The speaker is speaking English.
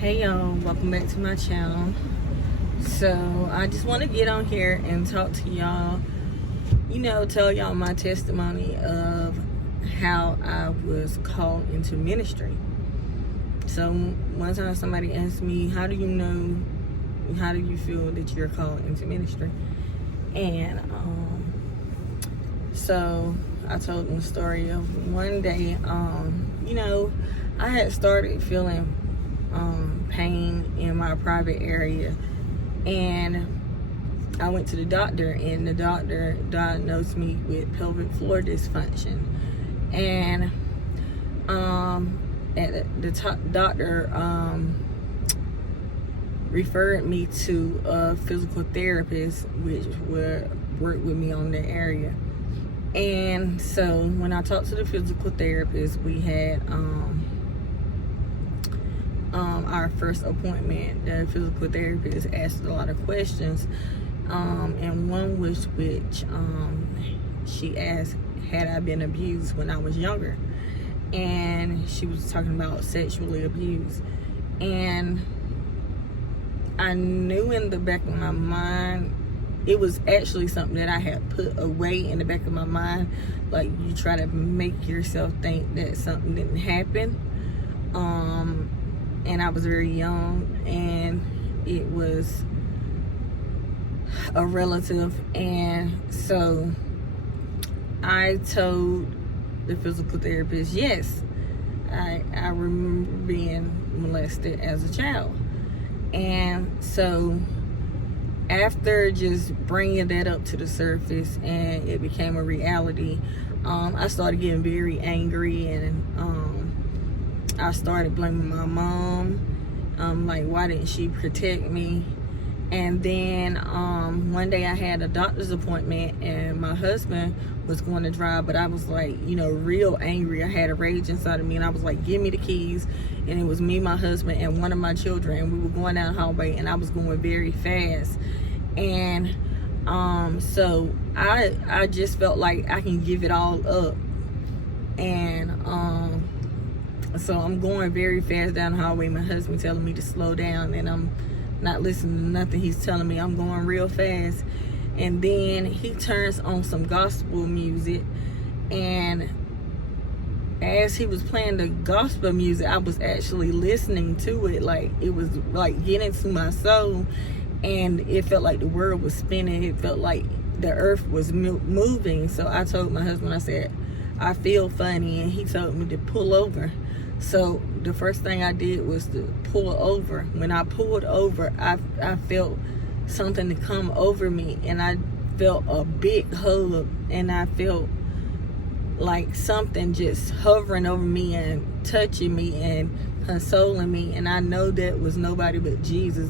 Hey y'all, welcome back to my channel. So I just want to get on here and talk to y'all, tell y'all my testimony of how I was called into ministry. So one time somebody asked me, how do you feel that you're called into ministry? And so I told them the story of one day, I had started feeling pain in my private area, and I went to the doctor, and the doctor diagnosed me with pelvic floor dysfunction. And doctor referred me to a physical therapist, which would work with me on the area. And so when I talked to the physical therapist, we had our first appointment. The physical therapist asked a lot of questions, and one was which she asked, had I been abused when I was younger? And she was talking about sexually abused. And I knew in the back of my mind, it was actually something that I had put away in the back of my mind. Like, you try to make yourself think that something didn't happen. And I was very young, and it was a relative. And so I told the physical therapist, yes, I remember being molested as a child. And so after just bringing that up to the surface and it became a reality, I started getting very angry, and I started blaming my mom. Like, why didn't she protect me? And then one day I had a doctor's appointment, and my husband was going to drive, but I was like, real angry. I had a rage inside of me, and I was like, give me the keys. And it was me, my husband, and one of my children, and we were going down the hallway, and I was going very fast. And so I just felt like I can give it all up. And so I'm going very fast down the hallway. My husband telling me to slow down, and I'm not listening to nothing he's telling me. I'm going real fast. And then he turns on some gospel music, and as he was playing the gospel music, I was actually listening to it. Like, it was like getting to my soul, and it felt like the world was spinning. It felt like the earth was moving. So I told my husband, I said, I feel funny, and he told me to pull over. So the first thing I did was to pull over. When I pulled over, I felt something to come over me, and I felt a big hug, and I felt like something just hovering over me and touching me and consoling me. And I know that was nobody but Jesus.